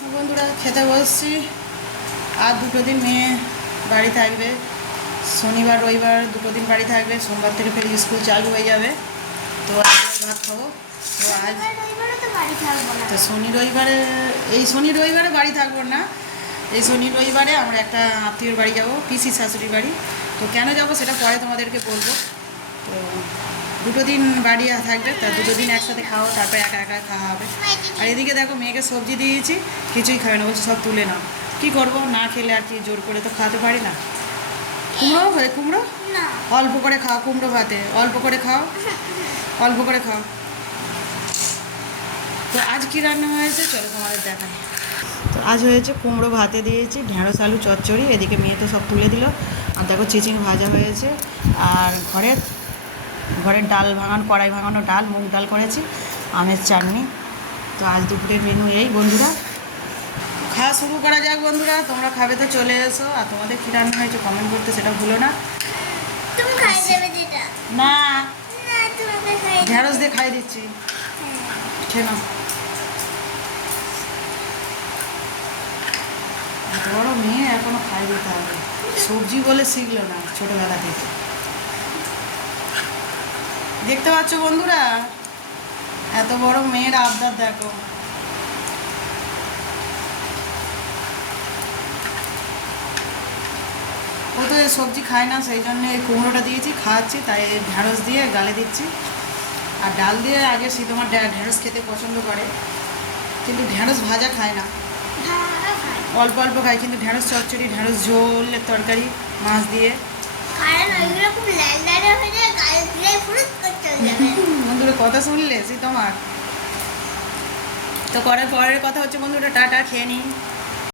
বন্ধুরা খেতে বসছি। আর দুটো দিন মেয়ে বাড়ি থাকবে, শনিবার রবিবার দুটো দিন বাড়ি থাকবে, সোমবার থেকে ফের স্কুল চালু হয়ে যাবে। তো ভাত খাবো। তো আজ তো শনি রবিবারে, এই শনি রবিবারে বাড়ি থাকবো না, এই শনি রবিবারে আমরা একটা আত্মীয়র বাড়ি যাব, পিসি শাশুড়ির বাড়ি। তো কেন যাব সেটা পরে তোমাদেরকে বলবো। তো দুটো দিন বাড়ি থাকবে, তা দুটো দিন একসাথে খাওয়া, তারপরে একা একা খাওয়া হবে। আর এদিকে দেখো মেয়েকে সবজি দিয়েছি, কিছুই খাবে না, বলছে সব তুলে নাও। কী করবো, না খেলে আর কি, জোর করে তো খাওয়াতে পারি না। কুমড়ো হয়, কুমড়ো অল্প করে খাও, কুমড়ো ভাতে অল্প করে খাও, অল্প করে খাও। তো আজ কী রান্না হয়েছে চলো তোমাদের দেখাই। তো আজ হয়েছে কুমড়ো ভাতে দিয়েছি, ঢেঁড়স আলু চচ্চড়ি, এদিকে মেয়ে তো সব তুলে দিল। আর দেখো চিচিং ভাজা হয়েছে, আর ঘরের ডাল ভাঙানো, কড়াই ভাঙানো ডাল, মুগ ডাল করেছি, আমের চাটনি। তো আজ দুপুরের মেনু এই বন্ধুরা। খাওয়া শুরু করা যাক বন্ধুরা, তোমরা খাবে তো চলে এসো। আর তোমাদের কী রান্না হয়েছে কমেন্ট করতে সেটা ভুলো না। না, ঢেঁড়স দিয়ে খাই দিচ্ছি, খেয়ে নাও। এত বড় মেয়ে এখনো খাই দিতে হবে, সবজি বলে শিখলো না ছোটোবেলা থেকে। দেখতে পাচ্ছ বন্ধুরা, এত বড় মেয়ের আবদার দেখো। ও তো সবজি খায় না, সেই জন্য এই কুমড়োটা দিয়েছি, খাওয়াচ্ছি, তাই ঢেঁড়স দিয়ে গালে দিচ্ছি। আর ডাল দিয়ে আগে তোমার ঢেঁড়স খেতে পছন্দ করে, কিন্তু ঢেঁড়স ভাজা খায় না, অল্প অল্প খায়। কিন্তু ঢেঁড়স চচ্চড়ি, ঢেঁড়স ঝোলের তরকারি মাছ দিয়ে। বন্ধুরা কথা শুনলে সে তোমার। তো করার পরের কথা হচ্ছে বন্ধুরা, টাটা, খেয়ে নিই।